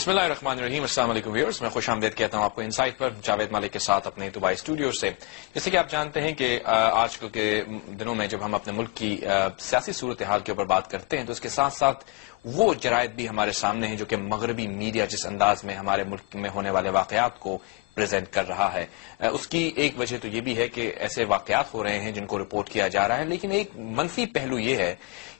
بسم اللہ الرحمن الرحیم. السلام علیکم ویورز، میں خوش آمدید کہتا ہوں آپ کو انسائٹ پر جاوید مالک کے ساتھ اپنے دبئی اسٹوڈیو سے. جیسے کہ آپ جانتے ہیں کہ آج کل کے دنوں میں جب ہم اپنے ملک کی سیاسی صورتحال کے اوپر بات کرتے ہیں تو اس کے ساتھ ساتھ وہ جرائد بھی ہمارے سامنے ہیں جو کہ مغربی میڈیا جس انداز میں ہمارے ملک میں ہونے والے واقعات کو پریزنٹ کر رہا ہے. اس کی ایک وجہ تو یہ بھی ہے کہ ایسے واقعات ہو رہے ہیں جن کو رپورٹ کیا جا رہا ہے، لیکن ایک منفی پہلو یہ ہے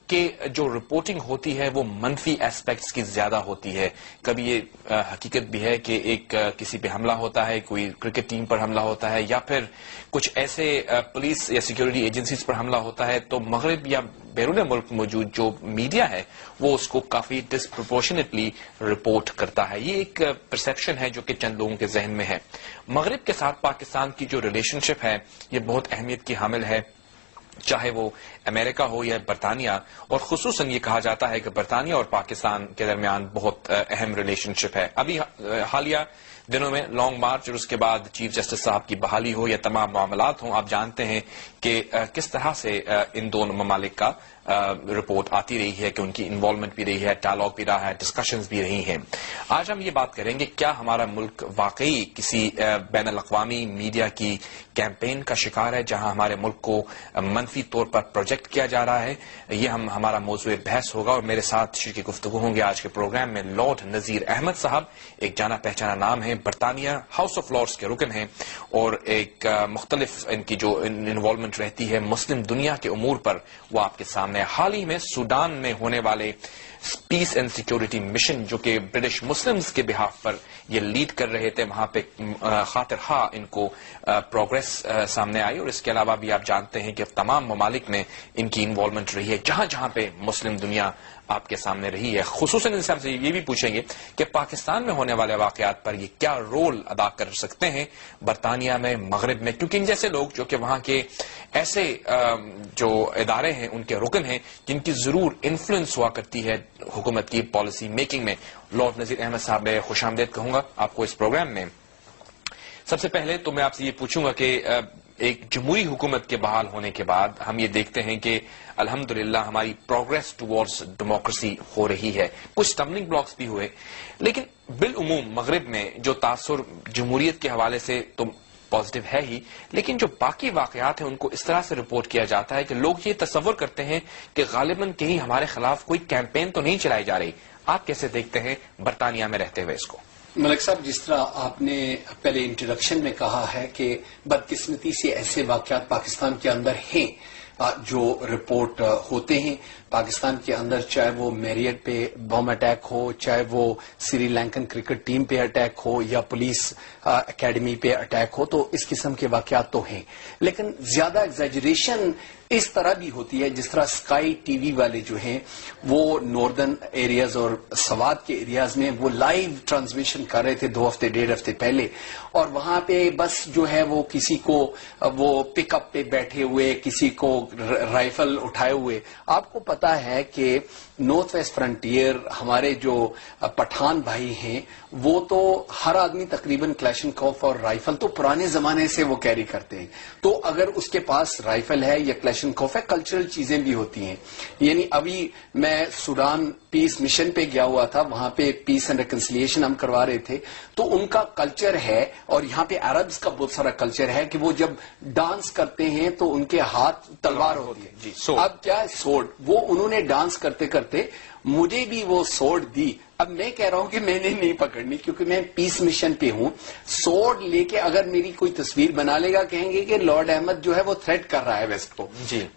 کہ جو رپورٹنگ ہوتی ہے وہ منفی ایسپیکٹس کی زیادہ ہوتی ہے. کبھی یہ حقیقت بھی ہے کہ ایک کسی پہ حملہ ہوتا ہے، کوئی کرکٹ ٹیم پر حملہ ہوتا ہے، یا پھر کچھ ایسے پولیس یا سیکیورٹی ایجنسیز پر حملہ ہوتا ہے تو مغرب یا بیرون ملک موجود جو میڈیا ہے وہ اس کو کافی ڈسپروپورشنیٹلی رپورٹ کرتا ہے. یہ ایک پرسیپشن ہے جو کہ چند لوگوں کے ذہن میں ہے. مغرب کے ساتھ پاکستان کی جو ریلیشن شپ ہے یہ بہت اہمیت کی حامل ہے، چاہے وہ امریکہ ہو یا برطانیہ، اور خصوصاً یہ کہا جاتا ہے کہ برطانیہ اور پاکستان کے درمیان بہت اہم ریلیشن شپ ہے. ابھی حالیہ دنوں میں لانگ مارچ اور اس کے بعد چیف جسٹس صاحب کی بحالی ہو یا تمام معاملات ہوں، آپ جانتے ہیں کہ کس طرح سے ان دونوں ممالک کا رپورٹ آتی رہی ہے کہ ان کی انوالومنٹ بھی رہی ہے، ڈائلاگ بھی رہا ہے، ڈسکشنز بھی رہی ہیں. آج ہم یہ بات کریں گے کیا ہمارا ملک واقعی کسی بین الاقوامی میڈیا کی کیمپین کا شکار ہے جہاں ہمارے ملک کو منفی طور پر پروجیکٹ کیا جا رہا ہے. یہ ہمارا موضوع بحث ہوگا اور میرے ساتھ شریک گفتگو ہوں گے آج کے پروگرام میں لارڈ نذیر احمد صاحب. ایک جانا پہچانا نام ہے، برطانیہ ہاؤس آف لارڈز کے رکن ہیں اور ایک مختلف ان کی جو انوالومنٹ رہتی ہے مسلم دنیا کے امور پر وہ آپ کے سامنے. حال ہی میں سوڈان میں ہونے والے پیس اینڈ سیکیورٹی مشن جو کہ برٹش مسلمز کے بہاف پر یہ لیڈ کر رہے تھے، وہاں پہ خاطر خواہ ان کو پروگرس سامنے آئی. اور اس کے علاوہ بھی آپ جانتے ہیں کہ تمام ممالک میں ان کی انوالومنٹ رہی ہے جہاں جہاں پہ مسلم دنیا آپ کے سامنے رہی ہے. خصوصاً ان سے ہم سے یہ بھی پوچھیں گے کہ پاکستان میں ہونے والے واقعات پر یہ کیا رول ادا کر سکتے ہیں برطانیہ میں، مغرب میں، کیونکہ ان جیسے لوگ جو کہ وہاں کے ایسے جو ادارے ہیں ان کے رکن ہیں جن کی ضرور انفلوئنس ہوا کرتی ہے حکومت کی پالیسی میکنگ میں. لارڈ نذیر احمد صاحب خوش آمدید کہوں گا آپ کو اس پروگرام میں. سب سے پہلے تو میں آپ سے یہ پوچھوں گا کہ ایک جمہوری حکومت کے بحال ہونے کے بعد ہم یہ دیکھتے ہیں کہ الحمدللہ ہماری پروگرس ٹوارڈز ڈیموکریسی ہو رہی ہے. کچھ اسٹمبلنگ بلاکس بھی ہوئے، لیکن بالعموم مغرب میں جو تاثر جمہوریت کے حوالے سے تو پازیٹو ہے ہی، لیکن جو باقی واقعات ہیں ان کو اس طرح سے رپورٹ کیا جاتا ہے کہ لوگ یہ تصور کرتے ہیں کہ غالباً کہیں ہمارے خلاف کوئی کیمپین تو نہیں چلائی جا رہی. آپ کیسے دیکھتے ہیں برطانیہ میں رہتے ہوئے اس کو؟ ملک صاحب، جس طرح آپ نے پہلے انٹروڈکشن میں کہا ہے کہ بدقسمتی سے ایسے واقعات پاکستان کے اندر ہیں جو رپورٹ ہوتے ہیں. پاکستان کے اندر چاہے وہ میریٹ پہ بم اٹیک ہو، چاہے وہ سری لنکن کرکٹ ٹیم پہ اٹیک ہو یا پولیس اکیڈمی پہ اٹیک ہو، تو اس قسم کے واقعات تو ہیں. لیکن زیادہ ایگزیجریشن اس طرح بھی ہوتی ہے جس طرح اسکائی ٹی وی والے جو ہیں وہ ناردرن ایریاز اور سوات کے ایریاز میں وہ لائیو ٹرانسمیشن کر رہے تھے 2 ہفتے 1.5 ہفتے پہلے، اور وہاں پہ بس جو ہے وہ کسی کو وہ پک اپ پہ بیٹھے ہوئے، کسی کو رائفل اٹھائے ہوئے. آپ کو پتا ہے کہ نارتھ ویسٹ فرنٹیئر ہمارے جو پٹھان بھائی ہیں وہ تو ہر آدمی تقریباً کلیشنکوف اور رائفل تو پرانے زمانے سے وہ کیری کرتے ہیں. تو اگر اس کے پاس رائفل ہے یا کلیشنکوف ہے، کلچرل چیزیں بھی ہوتی ہیں. یعنی ابھی میں سوڈان پیس مشن پہ گیا ہوا تھا، وہاں پہ پیس اینڈ ریکنسیلیشن ہم کروا رہے تھے، تو ان کا کلچر ہے اور یہاں پہ عربز کا بہت سارا کلچر ہے کہ وہ جب ڈانس کرتے ہیں تو ان کے ہاتھ تلوار ہوتی ہے. اب کیا سوڈ، وہ انہوں نے ڈانس کرتے کرتے مجھے بھی وہ سوڈ دی. اب میں کہہ رہا ہوں کہ میں نے نہیں پکڑنی کیونکہ میں پیس مشن پہ ہوں. سوڈ لے کے اگر میری کوئی تصویر بنا لے گا کہیں گے کہ لارڈ احمد جو ہے وہ تھریٹ کر رہا ہے ویسٹ کو.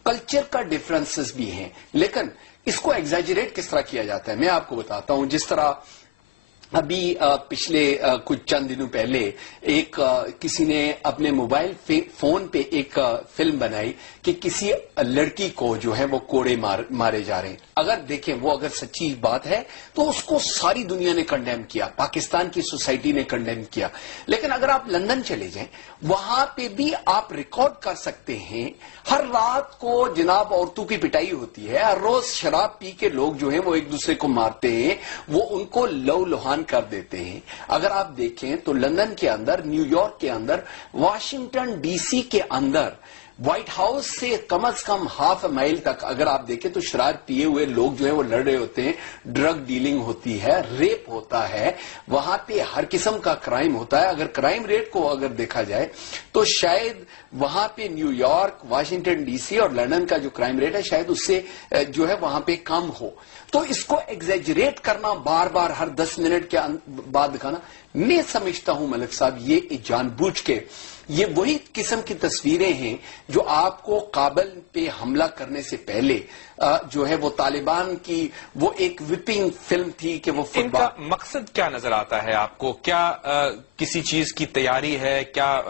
کلچر کا ڈفرنسز بھی ہیں، لیکن اس کو ایگزیجریٹ کس طرح کیا جاتا ہے میں آپ کو بتاتا ہوں. جس طرح ابھی پچھلے کچھ چند دنوں پہلے ایک کسی نے اپنے موبائل فون پہ ایک فلم بنائی کہ کسی لڑکی کو جو ہے وہ کوڑے مارے جا رہے ہیں. اگر دیکھیں وہ اگر سچی بات ہے تو اس کو ساری دنیا نے کنڈیم کیا، پاکستان کی سوسائٹی نے کنڈیم کیا. لیکن اگر آپ لندن چلے جائیں وہاں پہ بھی آپ ریکارڈ کر سکتے ہیں ہر رات کو جناب عورتوں کی پٹائی ہوتی ہے، ہر روز شراب پی کے لوگ جو ہیں وہ ایک دوسرے کو مارتے ہیں، وہ ان کو لو لہان کر دیتے ہیں. اگر آپ دیکھیں تو لندن کے اندر، نیو یارک کے اندر، واشنگٹن ڈی سی کے اندر وائٹ ہاؤس سے کم از کم ہاف مائل تک اگر آپ دیکھیں تو شراب پیے ہوئے لوگ جو ہیں وہ لڑ رہے ہوتے ہیں، ڈرگ ڈیلنگ ہوتی ہے، ریپ ہوتا ہے، وہاں پہ ہر قسم کا کرائم ہوتا ہے. اگر کرائم ریٹ کو اگر دیکھا جائے تو شاید وہاں پہ New York, Washington D C اور لندن کا جو کرائم ریٹ ہے شاید اس سے جو ہے وہاں پہ کم ہو. تو اس کو ایگزیجریٹ کرنا، بار بار ہر 10 منٹ کے بعد دکھانا، میں سمجھتا ہوں ملک صاحب یہ جان بوجھ کے، یہ وہی قسم کی تصویریں ہیں جو آپ کو کابل پہ حملہ کرنے سے پہلے جو ہے وہ طالبان کی وہ ایک وپنگ فلم تھی کہ وہ ان کا مقصد کیا نظر آتا ہے آپ کو؟ کیا کسی چیز کی تیاری ہے؟ کیا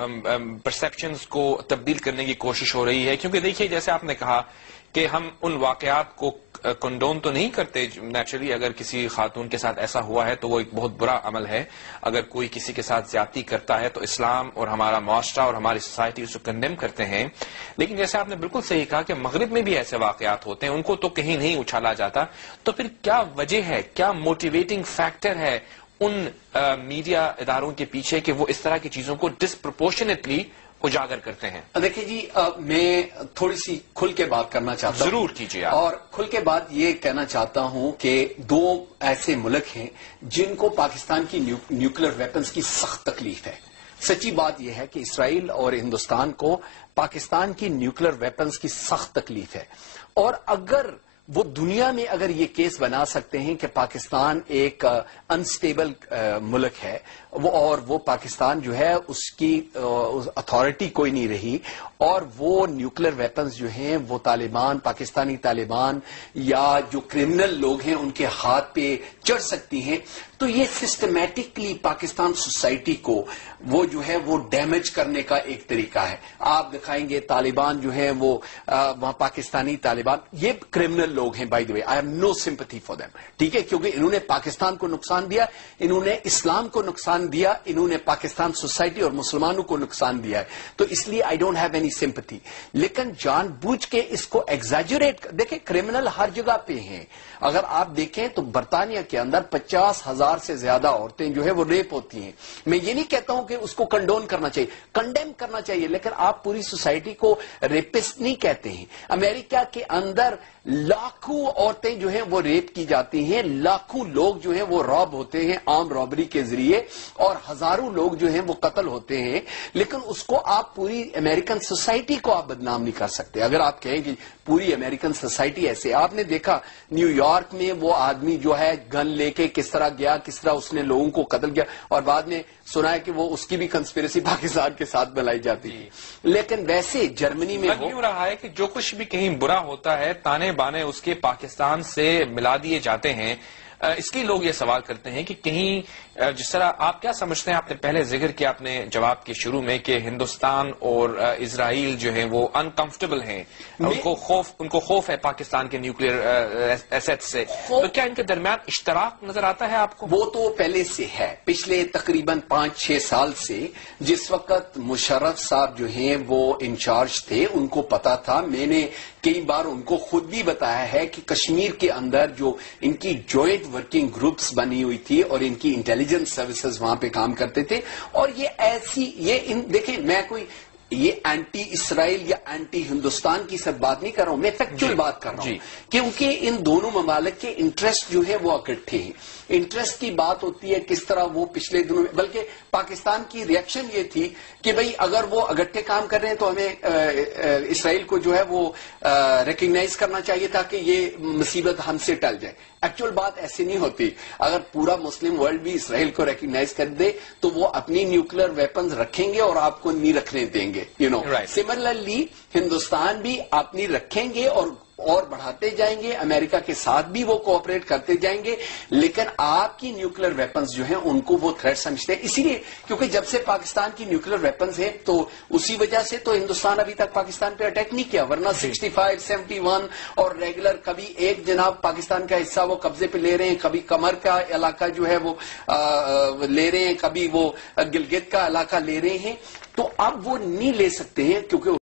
پرسپشنز کو تبدیل کرنے کی کوشش ہو رہی ہے؟ کیونکہ دیکھیے جیسے آپ نے کہا کہ ہم ان واقعات کو کنڈون تو نہیں کرتے. نیچرلی اگر کسی خاتون کے ساتھ ایسا ہوا ہے تو وہ ایک بہت برا عمل ہے. اگر کوئی کسی کے ساتھ زیادتی کرتا ہے تو اسلام اور ہمارا معاشرہ اور ہماری سوسائٹی اس کو کنڈیم کرتے ہیں. لیکن جیسے آپ نے بالکل صحیح کہا کہ مغرب میں بھی ایسے واقعات ہوتے ہیں، ان کو تو کہیں نہیں اچھالا جاتا. تو پھر کیا وجہ ہے، کیا موٹیویٹنگ فیکٹر ہے ان میڈیا اداروں کے پیچھے کہ وہ اس طرح کی چیزوں کو ڈسپروپورشنیٹلی اجاگر کرتے ہیں؟ دیکھیں جی، میں تھوڑی سی کھل کے بات کرنا چاہتا ہوں. ضرور کیجیے آپ. اور کھل کے بات یہ کہنا چاہتا ہوں کہ دو ایسے ملک ہیں جن کو پاکستان کی نیوکلیر ویپنز کی سخت تکلیف ہے. سچی بات یہ ہے کہ اسرائیل اور ہندوستان کو پاکستان کی نیوکلیر ویپنز کی سخت تکلیف ہے. اور اگر وہ دنیا میں اگر یہ کیس بنا سکتے ہیں کہ پاکستان ایک انسٹیبل ملک ہے، اور وہ پاکستان جو ہے اس کی اتھارٹی کوئی نہیں رہی، اور وہ نیوکلیر ویپنز جو ہیں وہ طالبان، پاکستانی طالبان یا جو کرمنل لوگ ہیں ان کے ہاتھ پہ چڑھ سکتی ہیں، تو یہ سسٹمیٹکلی پاکستان سوسائٹی کو وہ جو ہے وہ ڈیمیج کرنے کا ایک طریقہ ہے. آپ دکھائیں گے طالبان جو ہے وہ وہاں پاکستانی طالبان، یہ کرمنل لوگ ہیں by the way, I have no sympathy for them, ٹھیک ہے، کیونکہ انہوں نے پاکستان کو نقصان دیا، انہوں نے اسلام کو نقصان دیا، انہوں نے پاکستان سوسائٹی اور مسلمانوں کو نقصان دیا ہے. تو اس لیے I don't have any sympathy. لیکن جان بوجھ کے اس کو ایگزیجریٹ، دیکھیں کرمنل ہر جگہ پہ ہیں. اگر آپ دیکھیں تو برطانیہ کے اندر 50,000 سے زیادہ عورتیں جو ہے وہ ریپ ہوتی ہیں. میں یہ نہیں کہتا ہوں کہ اس کو کنڈون کرنا چاہیے، کنڈیم کرنا چاہیے، لیکن آپ پوری سوسائٹی کو ریپسٹ نہیں کہتے ہیں. امریکہ کے اندر لاکھوں عورتیں جو ہیں وہ ریپ کی جاتی ہیں، لاکھوں لوگ جو ہیں وہ راب ہوتے ہیں عام رابری کے ذریعے، اور ہزاروں لوگ جو ہیں وہ قتل ہوتے ہیں. لیکن اس کو آپ پوری امریکن سوسائٹی کو آپ بدنام نہیں کر سکتے. اگر آپ کہیں کہ پوری امریکن سوسائٹی ایسے، آپ نے دیکھا نیو یارک میں وہ آدمی جو ہے گن لے کے کس طرح گیا، کس طرح اس نے لوگوں کو قتل کیا، اور بعد میں سنا ہے کہ وہ اس کی بھی کنسپیریسی پاکستان کے ساتھ ملائی جاتی ہے. لیکن ویسے جرمنی میں لگ یوں رہا ہے کہ جو کچھ بھی کہیں برا ہوتا ہے تانے بانے اس کے پاکستان سے ملا دیے جاتے ہیں. اس لیے لوگ یہ سوال کرتے ہیں کہ کہیں جس طرح آپ کیا سمجھتے ہیں، آپ نے پہلے ذکر کیا اپنے جواب کے شروع میں کہ ہندوستان اور اسرائیل جو ہیں وہ انکمفرٹیبل ہیں، ان کو خوف ہے پاکستان کے نیوکلیر ایسیٹ سے، تو کیا ان کے درمیان اشتراک نظر آتا ہے آپ کو؟ وہ تو پہلے سے ہے، پچھلے تقریباً 5-6 سال سے، جس وقت مشرف صاحب جو ہیں وہ انچارج تھے، ان کو پتا تھا. میں نے کئی بار ان کو خود بھی بتایا ہے کہ کشمیر کے اندر جو ان کی جوائنٹ ورکنگ گروپس بنی ہوئی تھی اور ان کی انٹیلیجنس سروسز وہاں پہ کام کرتے تھے. اور یہ ایسی دیکھیں، میں کوئی یہ اینٹی اسرائیل یا اینٹی ہندوستان کی سب بات نہیں کر رہا ہوں، میں فیکچوئل بات کر رہا ہوں، کیونکہ ان دونوں ممالک کے انٹرسٹ جو ہے وہ اکٹھے ہیں. انٹرسٹ کی بات ہوتی ہے کس طرح وہ پچھلے دنوں میں، بلکہ پاکستان کی ریئیکشن یہ تھی کہ بھئی اگر وہ اکٹھے کام کر رہے ہیں تو ہمیں اسرائیل کو جو ہے وہ ریکگنائز کرنا چاہیے تاکہ یہ مصیبت ہم سے ٹل جائے. ایکچوئل بات ایسی نہیں ہوتی. اگر پورا مسلم ورلڈ بھی اسرائیل کو ریکگنائز کر دے تو وہ اپنی نیوکلیر ویپنز رکھیں گے اور آپ کو نہیں رکھنے دیں گے. سملرلی ہندوستان بھی اپنی رکھیں گے اور بڑھاتے جائیں گے، امریکہ کے ساتھ بھی وہ کوآپریٹ کرتے جائیں گے، لیکن آپ کی نیوکلیر ویپنز جو ہیں ان کو وہ تھریٹ سمجھتے ہیں. اسی لیے کیونکہ جب سے پاکستان کی نیوکلیر ویپنز ہیں تو اسی وجہ سے تو ہندوستان ابھی تک پاکستان پہ اٹیک نہیں کیا، ورنہ 65, 71 اور ریگولر کبھی ایک جناب پاکستان کا حصہ وہ قبضے پہ لے رہے ہیں، کبھی کمر کا علاقہ جو ہے وہ لے رہے ہیں، کبھی وہ گلگت کا علاقہ لے رہے ہیں. تو اب وہ نہیں لے سکتے ہیں کیونکہ